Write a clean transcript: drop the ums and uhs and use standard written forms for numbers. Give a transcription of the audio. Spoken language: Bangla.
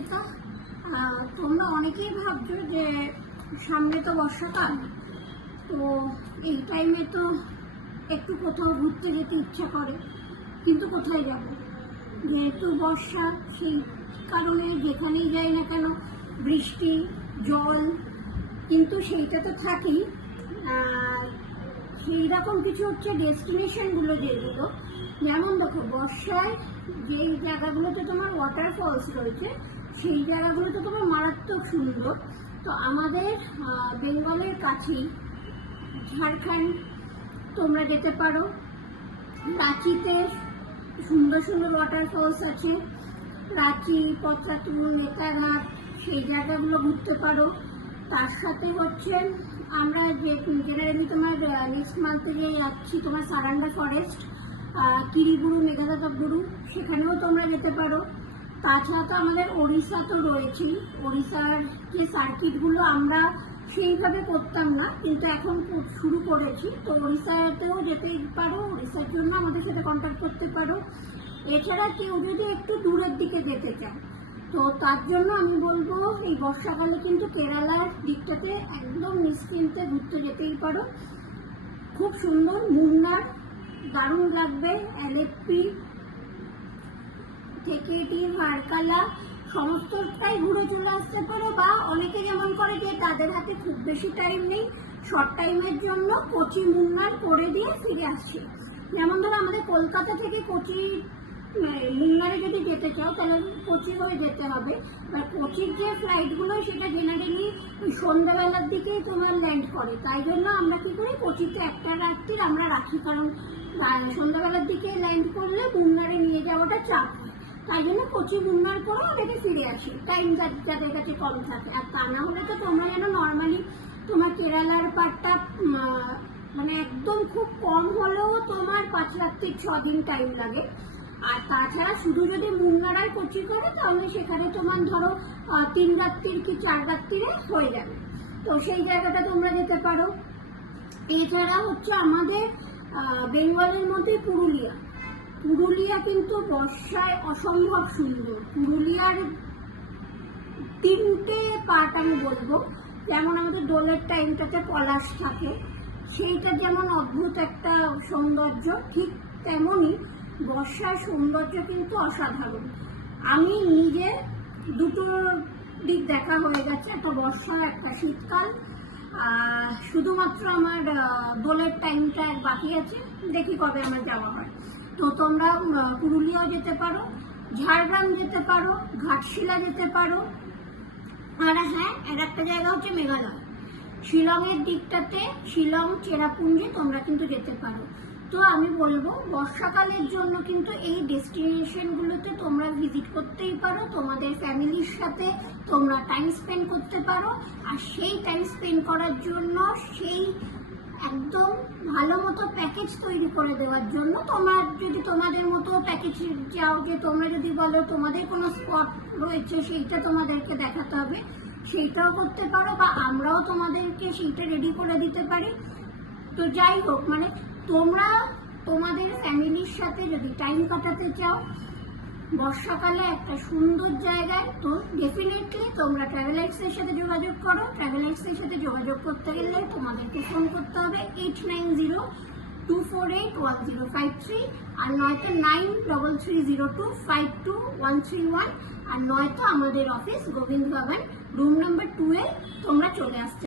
অর্পিতা। তোমরা অনেকেই ভাবছো যে সামনে তো বর্ষাকাল, তো এই টাইমে তো একটু কোথাও ঘুরতে যেতে ইচ্ছা করে, কিন্তু কোথায় যাব? যেহেতু বর্ষা, সেই কারণে যেখানেই যাই না কেন বৃষ্টি, জল, কিন্তু সেইটা তো থাকেই। সেই রকম কিছু হচ্ছে ডেস্টিনেশনগুলো, যেগুলো যেমন দেখো বর্ষায় যেই জায়গাগুলোতে তোমার ওয়াটারফলস রয়েছে সেই জায়গাগুলো তো তোমার মারাত্মক সুন্দর। তো আমাদের বেঙ্গলের কাছেই ঝাড়খণ্ড তোমরা যেতে পারো। রাঁচিতে সুন্দর সুন্দর ওয়াটারফলস আছে, রাঁচি, পত্রাতুল, নেতারহাট, সেই জায়গাগুলো ঘুরতে পারো। তার সাথে হচ্ছে আমরা যে জেনারেলি তোমার নেক্সট মান্থে যে যাচ্ছি তোমার সারাঙ্গা ফরেস্ট, কিরিবুরু, মেঘালয়গুরু, সেখানেও তোমরা যেতে পারো। তাছাড়া তো আমাদের ওড়িশা তো রয়েছেই। ওড়িশার যে সার্কিটগুলো আমরা সেইভাবে করতাম না, কিন্তু এখন শুরু করেছি, তো ওড়িশাতেও যেতে পারো। ওড়িশার জন্য আমাদের সাথে কন্ট্যাক্ট করতে পারো। এছাড়া কেউ যদি একটু দূরের দিকে যেতে চায়, তো তার জন্য আমি বলবো এই বর্ষাকালে কিন্তু কেরালার দিকটাতে একদম নিশ্চিন্তে ঘুরতে যেতেই পারো। খুব সুন্দর, মুন্নার দারুণ লাগবে। অ্যালেপ্পি, টেকেটি, ভারকালা সমস্তটাই ঘুরে চলে আসতে পারো। বা অনেকে যেমন করে যে তাদের হাতে খুব বেশি টাইম নেই, শর্ট টাইমের জন্য কোচি, মুন্নার করে দিয়ে ফিরে আসছে। যেমন ধরো আমাদের কলকাতা থেকে কোচি, মুন্নারে যদি যেতে চাও তাহলে কোচি হয়ে যেতে হবে। আর কোচির যে ফ্লাইটগুলো সেটা জেনারেলি সন্ধ্যাবেলার দিকেই তোমার ল্যান্ড করে, তাই জন্য আমরা কি করি কোচিতে একটা রাত্রির আমরা রাখি, কারণ সন্ধ্যাবেলার দিকে ল্যান্ড করলে মুন্নারে নিয়ে যাওয়াটা চাপ হয়। তাই জন্য কোচি মুন্নার করে অনেকে ফিরে আসে, টাইম যাদের কাছে কম থাকে। আর তা না হলে তো তোমরা যেন নর্মালি তোমার কেরালার পার্টটা মানে একদম খুব কম হলেও তোমার 5 রাত্রির 6 দিন টাইম লাগে। আর তাছাড়া শুধু যদি মুন্নারাই কোচি করে তাহলে সেখানে তোমার ধরো 3 রাত্রির কি 4 রাত্রিরে হয়ে যাবে, তো সেই জায়গাটা তোমরা যেতে পারো। এছাড়া হচ্ছে আমাদের বেঙ্গলের মধ্যে পুরুলিয়া। পুরুলিয়া কিন্তু বর্ষায় অসম্ভব সুন্দর। পুরুলিয়ার 3টে পার্ট আমি বলবো। যেমন আমাদের দোলের টাইমটাতে পলাশ থাকে, সেইটা যেমন অদ্ভুত একটা সৌন্দর্য, ঠিক তেমনই বর্ষার সৌন্দর্য কিন্তু অসাধারণ। আমি নিজে দুটো দিক দেখা হয়ে গেছে, একটা বর্ষা একটা শীতকাল। শুধুমাত্র আমার দোলের টাইমটা বাকি আছে, দেখি কবে আমার যাওয়া হয়। তো তোমরা পুরুলিয়াও যেতে পারো, ঝাড়গ্রাম যেতে পারো, ঘাটশিলা যেতে পারো। আর হ্যাঁ, আর একটা জায়গা হচ্ছে মেঘালয়, শিলংয়ের দিকটাতে, শিলং, চেরাপুঞ্জি তোমরা কিন্তু যেতে পারো। তো আমি বলবো বর্ষাকালের জন্য কিন্তু এই ডেস্টিনেশনগুলোতে তোমরা ভিজিট করতেই পারো। তোমাদের ফ্যামিলির সাথে তোমরা টাইম স্পেন্ড করতে পারো। আর সেই টাইম স্পেন্ড করার জন্য সেই একদম ভালো মতো প্যাকেজ তৈরি করে দেওয়ার জন্য, তোমরা যদি তোমাদের মতো প্যাকেজ চাও, যে তোমরা যদি বলো তোমাদের কোনো স্পট রয়েছে সেইটা তোমাদেরকে দেখাতে হবে, সেইটাও করতে পারো। বা আমরাও তোমাদেরকে সেইটা রেডি করে দিতে পারি। তো যাই হোক, মানে তোমরা তোমাদের ফ্যামিলির সাথে যদি টাইম কাটাতে চাও বর্ষাকালে একটা সুন্দর জায়গায়, তো ডেফিনেটলি তোমরা ট্রাভেলার্সের সাথে যোগাযোগ করো। ট্রাভেলার্সের সাথে যোগাযোগ করতে গেলে তোমাদেরকে ফোন করতে হবে 8902481053, আর নয়তো 9330252131, আর নয়তো আমাদের অফিস গোবিন্দ ভবন রুম নাম্বার 2 এ তোমরা চলে আসতে